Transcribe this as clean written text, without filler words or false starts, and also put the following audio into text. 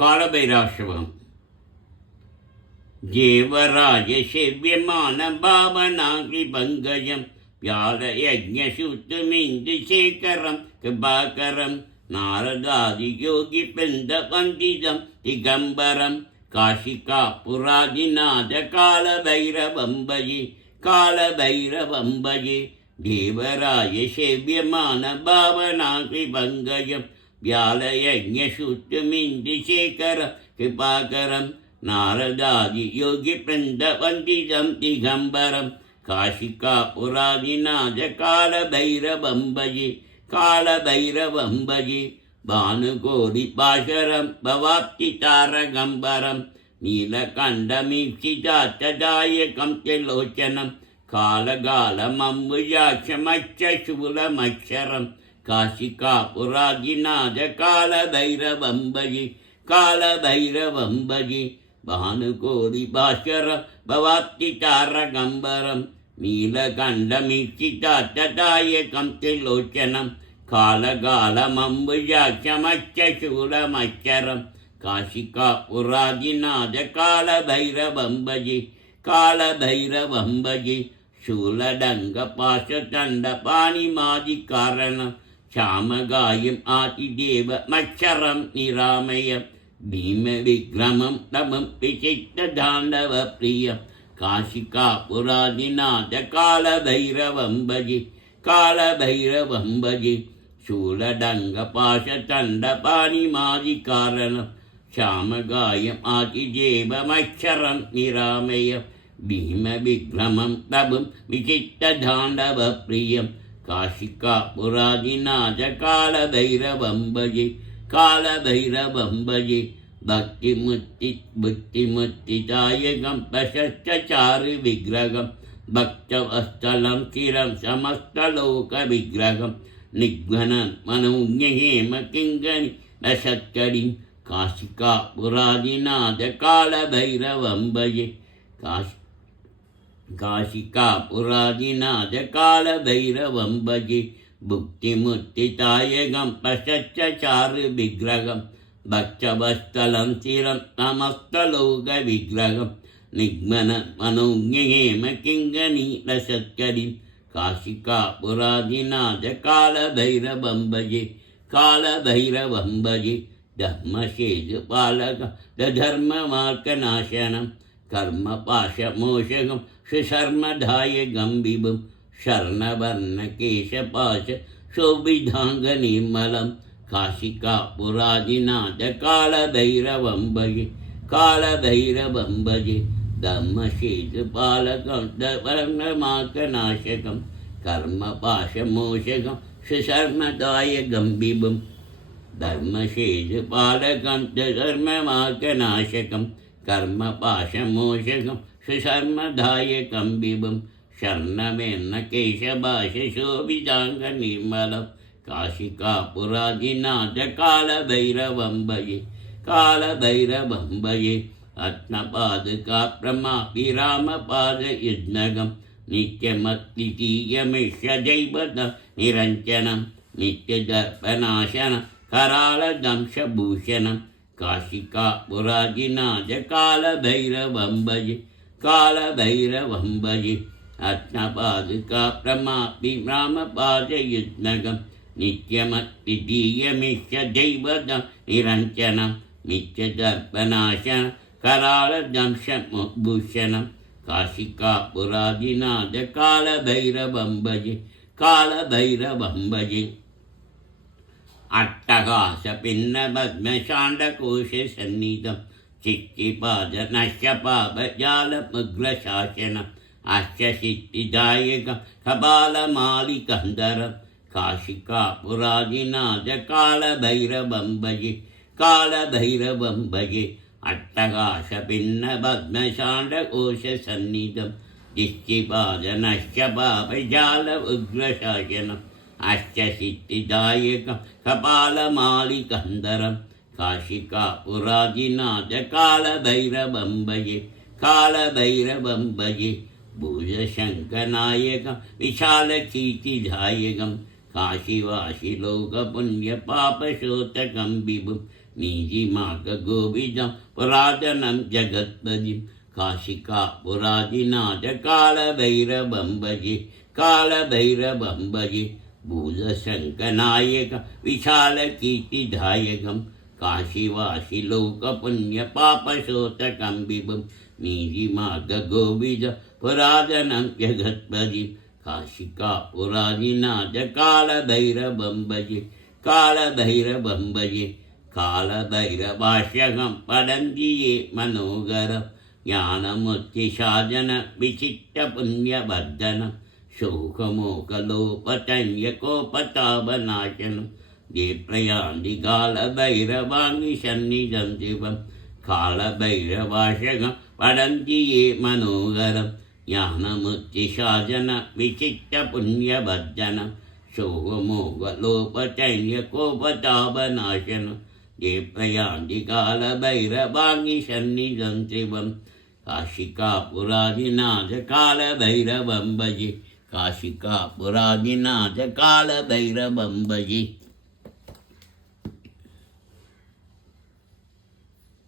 காலபைராசவம். தேவராஜ செவ்யமான பாவனாகி பங்கஜம் வியாழயஜ்ஞசூத்தமிந்து சேகரம் கிருபாகரம் நாரதாதி யோகி பெந்த வந்திதம் திகம்பரம் காஷிகா புராதிநாத காலபைரவம்பஜி காலபைரவம்பஜி. தேவராய சேவியமான பாவனாகி பங்கஜம் வியாழயஜ்ஞசூத்தமிந்து சேகரம் கிருபாகரம் நாரதாதி யோகி பிருந்த வந்திதம் திகம்பரம் காஷிகா புராதிநாத காலபைரவம்பஜி காலபைரவம்பஜி. பானுகோடி பாசரம் பவாப்தி தாரகம்பரம் நீலகண்டமீப்சிதாத்ததாயகம் திலோச்சனம் காலகாலமம்புஜாட்சமச்சூலமக்ஷரம் காஷிகா புராதிநாத காலபைரவம்பஜி காலபைரவம்பஜி. பானுகோடி பாஸ்கரம் பவாப்தி தாரகம்பரம் நீலகண்டமீப்சிதாத்ததாயகம் திலோச்சனம் காலகாலமம்புஜாட்சமச்சூலமக்ஷரம் காஷிகா புராதிநாத காலபைரவம்பஜி காலபைரவம்பஜி. சூலடங்க பாசதண்ட பாணிமாதி காரணம் சாமகாயம் ஆதிதேவ மச்சரம் நிராமயம் பீம விக்ரமம் தமம் விசித்த தாண்டவ பிரியம் காஷிகா புராதிநாத காலபைரவம்பஜி காலபைரவம்பஜி. சூலடங்க பாசதண்ட பாணிமாதி காரணம் சாமகாயம் ஆதிதேவ மச்சரம் நிராமயம் பீம விக்ரமம் தபம் விசித்த தாண்டவ பிரியம் காஷிகா புராதிநாத காலபைரவம்பஜி காலபைரவம்பஜி. பக்தி முத்தி புத்தி முத்திதாயகம் பிரசஸ்தாரு விக்கிரகம் பக்தவஸ்தலம் கிரம் சமஸ்தலோக விக்கிரகம் நிக்வனன் மனோஜ்ஞேம கிங்கனி ரசத்கடிம் காஷிகா புராதிநாத காலபைரவம்பஜி காஷிகா புராதிநாத காலபைரவம்பஜி. புக்திமுத்திதாயகம் பிரசஸ்தாரு விக்கிரகம் பக்தவஸ்தலம் சிரம் சமஸ்தலோக விக்கிரகம் நிக்மன மனோஜ்ஞேம கிங்கனி ரசத்கடிம் காஷிகா புராதிநாத காலபைரவம்பஜி காலபைரவம்பஜி. தர்மசேது பாலகம் தர்ம மார்க்கநாசனம் கர்ம பாசமோஷகம் ஸ்ரீசர்மதாயகம் விபும் சர்ணவர்ண கேசபாச சோபிதாங்க நிர்மலம் காஷிகா புராதிநாத காலபைரவம்பஜி காலபைரவம்பஜி. தர்மசேது பாலகம் தர்மமார்க்கநாசகம் கர்ம பாசமோஷகம் ஸ்ரீசர்மதாயகம் விபும் தர்மசேது பாலகம் தர்மமார்க்கநாசகம் கர்ம பாசமோஷகம் ஸ்ரீசர்மதாயகம் விபும் சர்ணவேர்ண கேசபாஷ சோபிதாங்க நிர்மலம் காஷிகா புராதிநாத காலபைரவம்பஜி காலபைரவம்பஜி. ரத்னபாதுகா பிரமாபி ராமபாத யுத்னகம் நித்யமத்திதீயமிஷதைவதம் நிரஞ்சனம் நித்யதர்பநாசனம் கராளதம்சபூஷணம் காஷிகா புராதிநாத காலபைரவம்பஜி காலபைரவம்பஜி. ரத்னபாதுகா பிரமாபி ராமபாத யுத்னகம் நித்யமத்திதீயமிஷதைவதம் நிரஞ்சனம் நித்யதர்பநாசனம் கராளதம்சபூஷணம் காஷிகா புராதிநாத காலபைரவம்பஜி காலபைரவம்பஜி. அட்டகாச பின்ன பத்மசாண்டகோஷ சந்நிதம் சித்திபாத நஷ்யபாபஜால முக்லசாசனம் அஷ்டசித்திதாயகம் கபாலமாலிகந்தரம் காஷிகா புராதிநாத காலபைரவம்பஜி காலபைரவம்பஜி. அட்டகாச பின்ன பத்மசாண்டகோஷ சந்நிதம் சித்திபாத நஷ்யபாபஜால உக்ரசாசனம் அஷ்டசித்திதாயகம் கபாலமாலிகந்தரம் காஷிகா புராதிநாத காலபைரவம்பஜி காலபைரவம்பஜி. பூஜசங்கநாயகம் விஷாலகீர்த்திதாயகம் काशीवासी लोकपुण्यपापशोतकं विभुं नीजिमार्गगोविदं पुरातनं जगत्पदिं काशिकापुरादिनाथ कालभैरवं भजे कालभैरवं भजे भूतशङ्कनायक विशालकीर्तिदायकं काशीवासी लोकपुण्यपापशोतकं विभुं नीजिमार्गगोविदं पुरातनं जगत्पदिं काशिकापुरादिनाथ कालभैरवं भजे कालभैरवं भजे कालभैरवाष्यकं पठन्ति ये मनोहरं ज्ञानमुत्तिसाधन विचित्रपुण्यवर्धनं शोकमोकलोपतन्यकोपतापनाशनं ये प्रयान्ति कालभैरवाङ्गिसन्निधं शिवं कालभैरवाष्यकं पठन्ति ये मनोहरं ज्ञानमुत्तिसाधन विचित्रपुण्यवर्धनं शोकमोकलोपतन्यकोपतापनाशनं ये प्रयान्ति कालभैरवाङ्गिसन्निधं शिवं काशिकापुरादिनाथ कालभैरवं भजे काशिकापुरादिनाथ कालभैरवं भजे।